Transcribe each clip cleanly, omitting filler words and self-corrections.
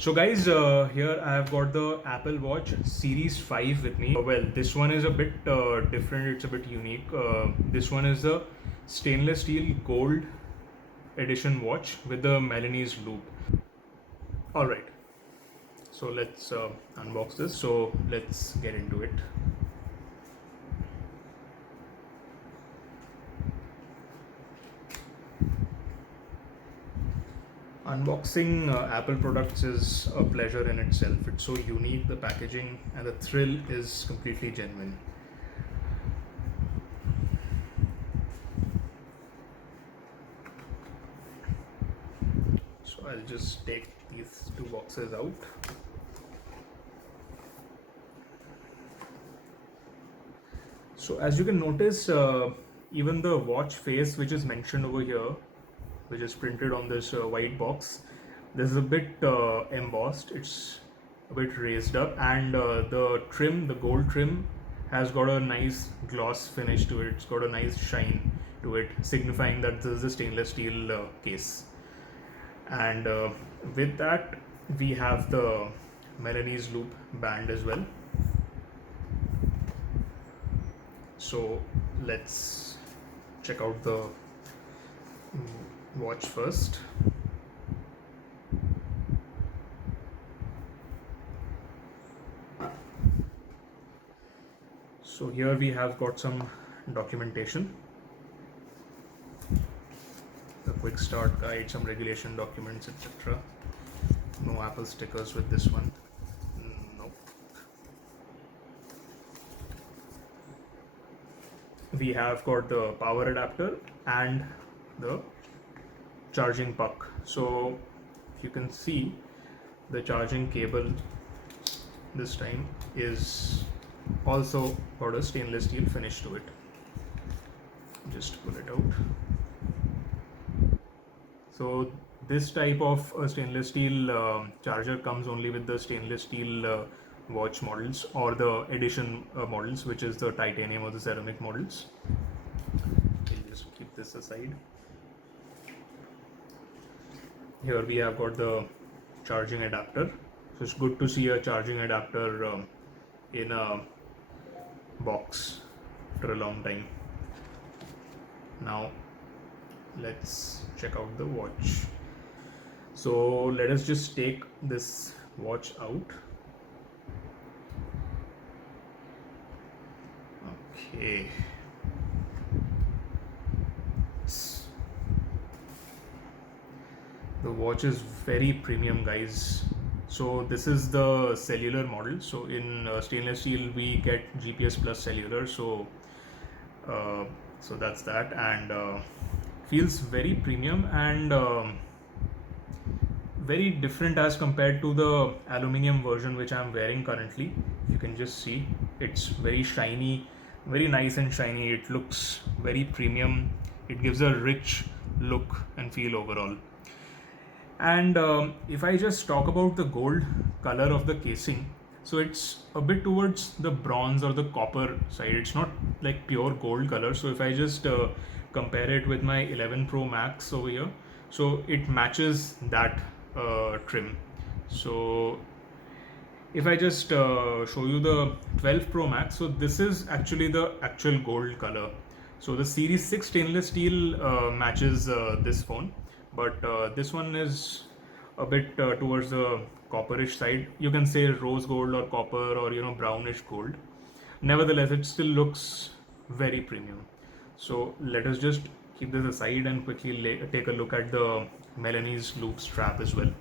So guys, here I have got the Apple Watch Series 5 with me. Well, this one is a bit different, it's a bit unique. This one is the stainless steel gold edition watch with the Milanese loop. Alright, so let's unbox this. So let's get into it. Unboxing Apple products is a pleasure in itself. It's so unique, the packaging and the thrill is completely genuine. So I'll just take these two boxes out. So as you can notice, even the watch face which is mentioned over here, which is printed on this white box, this is a bit embossed, it's a bit raised up, and the trim, the gold trim, has got a nice gloss finish to it. It's got a nice shine to it, signifying that this is a stainless steel case. And with that, we have the Milanese loop band as well. So let's check out the watch first. So here we have got some documentation, the quick start guide, some regulation documents, etc. No Apple stickers with this one. Nope. We have got the power adapter and the charging puck. So if you can see, the charging cable this time is also got a stainless steel finish to it. Just pull it out. So this type of stainless steel charger comes only with the stainless steel watch models or the edition models, which is the titanium or the ceramic models. We'll just keep this aside. Here we have got the charging adapter. So it's good to see a charging adapter in a box after a long time. Now let's check out the watch. So let us just take this watch out. Okay. The watch is very premium, guys. So this is the cellular model. So in stainless steel we get GPS plus cellular. So that's that, and feels very premium and very different as compared to the aluminium version which I'm wearing currently. You can just see it's very shiny, very nice and shiny. It looks very premium. It gives a rich look and feel overall. And if I just talk about the gold color of the casing, so it's a bit towards the bronze or the copper side. It's not like pure gold color. So if I just compare it with my 11 Pro Max over here, so it matches that trim. So if I just show you the 12 Pro Max, so this is actually the actual gold color. So the Series 6 stainless steel matches this phone, but this one is a bit towards the copperish side. You can say rose gold or copper or brownish gold. Nevertheless, it still looks very premium. So let us just keep this aside and quickly take a look at the Milanese loop strap as well.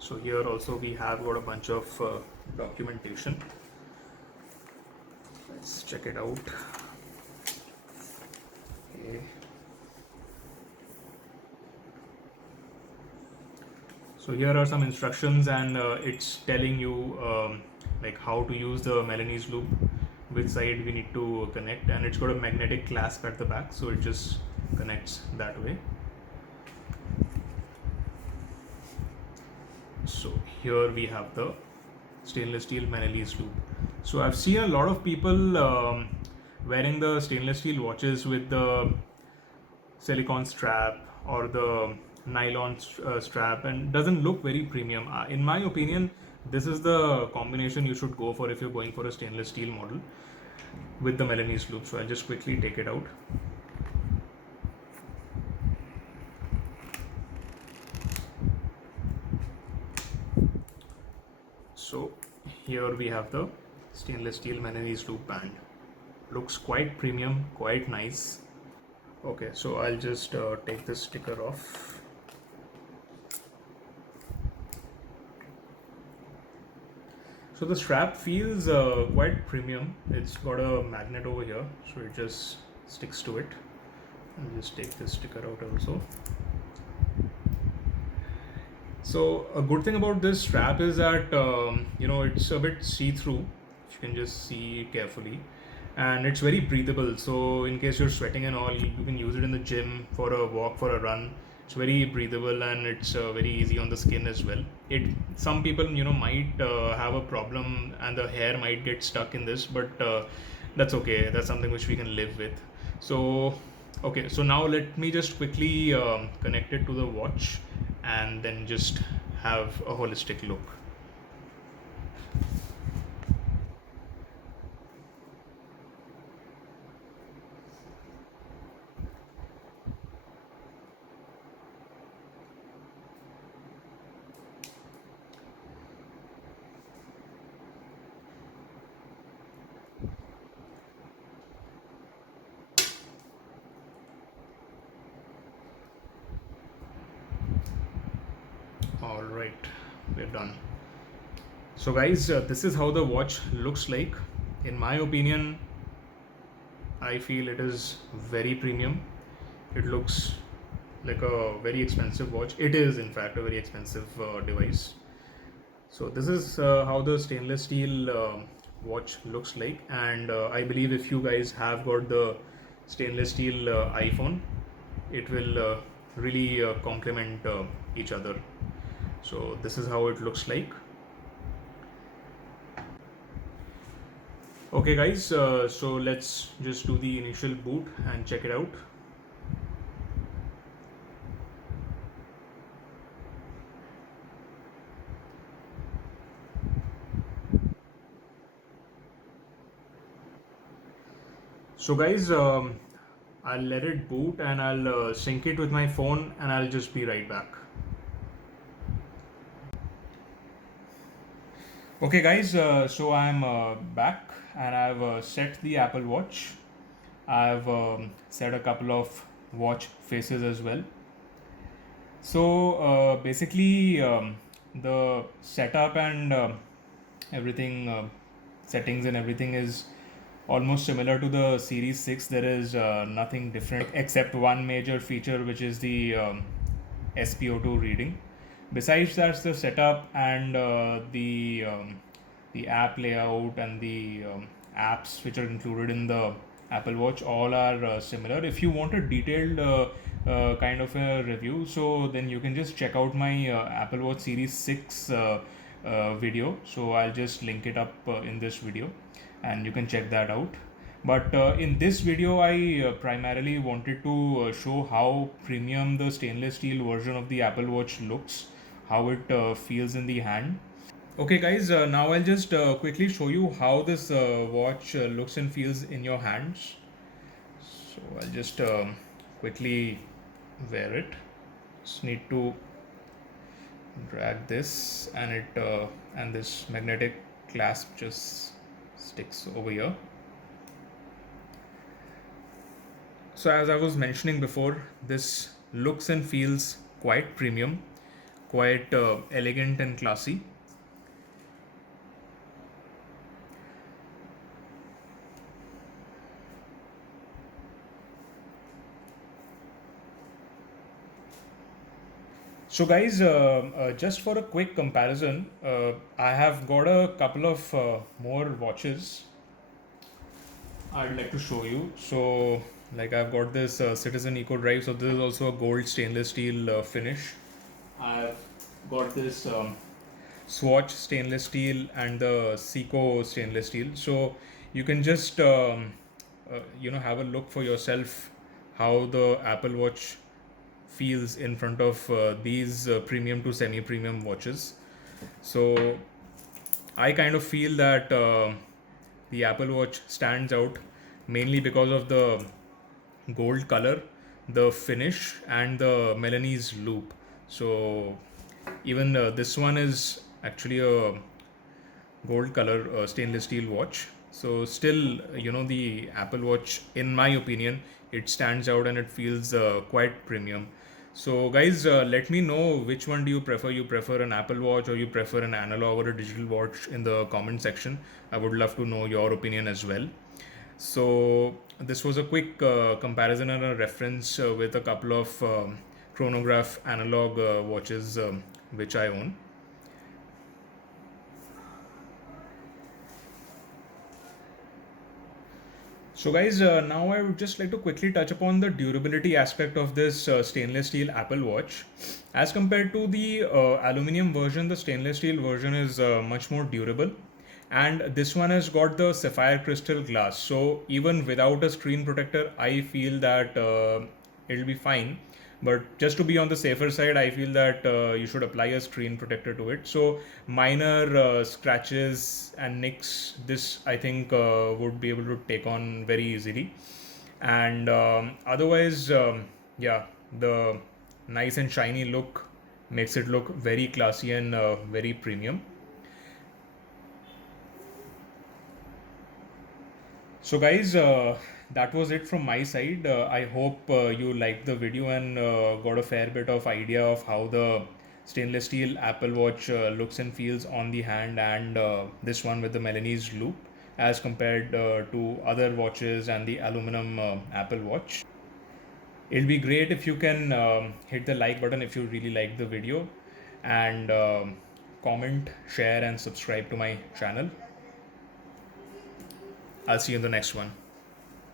So here also we have got a bunch of documentation. Let's check it out. Okay. So here are some instructions, and it's telling you like how to use the Milanese loop, which side we need to connect, and it's got a magnetic clasp at the back, so it just connects that way. So here we have the stainless steel Manelli's loop. So I've seen a lot of people wearing the stainless steel watches with the silicone strap or the nylon strap, and doesn't look very premium. In my opinion, this is the combination you should go for if you're going for a stainless steel model with the Milanese loop. So I'll just quickly take it out. So here we have the stainless steel Milanese loop band. Looks quite premium, quite nice. Okay, so I'll just take this sticker off. So the strap feels quite premium. It's got a magnet over here, so it just sticks to it. I'll just take this sticker out also. So a good thing about this strap is that it's a bit see-through. You can just see it carefully, and it's very breathable. So in case you're sweating and all, you can use it in the gym for a walk, for a run. It's very breathable, and it's very easy on the skin as well. Some people might have a problem and the hair might get stuck in this, but that's okay. That's something which we can live with. So okay, so now let me just quickly connect it to the watch and then just have a holistic look. All right, we're done. So guys, this is how the watch looks like. In my opinion, I feel it is very premium. It looks like a very expensive watch. It is in fact a very expensive device. So this is how the stainless steel watch looks like, and I believe if you guys have got the stainless steel iPhone, it will really complement each other. So this is how it looks like. Okay guys, so let's just do the initial boot and check it out. So guys, I'll let it boot and I'll sync it with my phone, and I'll just be right back. Okay guys, so I'm back, and I've set the Apple Watch. I've set a couple of watch faces as well. So basically the setup and everything, settings and everything is almost similar to the Series 6. There is nothing different except one major feature, which is the SpO2 reading. Besides that, the setup and the app layout and the apps which are included in the Apple Watch all are similar. If you want a detailed kind of a review, so then you can just check out my Apple Watch Series 6 video. So I'll just link it up in this video, and you can check that out. But in this video, I primarily wanted to show how premium the stainless steel version of the Apple Watch looks, how it feels in the hand. Okay guys, now I'll just quickly show you how this watch looks and feels in your hands. So I'll just quickly wear it. Just need to drag this, and and this magnetic clasp just sticks over here. So as I was mentioning before, this looks and feels quite premium, quite elegant and classy. So guys, just for a quick comparison, I have got a couple of more watches I'd like to show you. So like I've got this Citizen Eco Drive. So this is also a gold stainless steel finish. I've got this Swatch stainless steel and the Seiko stainless steel. So you can just have a look for yourself how the Apple Watch feels in front of these premium to semi premium watches. So I kind of feel that the Apple Watch stands out mainly because of the gold color, the finish, and the Milanese loop. So even this one is actually a gold color stainless steel watch. So still, the Apple Watch, in my opinion, it stands out and it feels quite premium. So guys, let me know which one do you prefer. You prefer an Apple Watch or you prefer an analog or a digital watch in the comment section. I would love to know your opinion as well. So this was a quick comparison and a reference with a couple of chronograph analog watches which I own. So guys, now I would just like to quickly touch upon the durability aspect of this stainless steel Apple Watch. As compared to the aluminum version, the stainless steel version is much more durable. And this one has got the sapphire crystal glass. So even without a screen protector, I feel that it'll be fine. But just to be on the safer side, I feel that you should apply a screen protector to it. So minor scratches and nicks, this I think would be able to take on very easily. And otherwise, yeah, the nice and shiny look makes it look very classy and very premium. So guys, that was it from my side. I hope you liked the video and got a fair bit of idea of how the stainless steel Apple Watch looks and feels on the hand, and this one with the Milanese loop as compared to other watches and the aluminum Apple Watch. It'll be great if you can hit the like button if you really like the video, and comment, share and subscribe to my channel. I'll see you in the next one.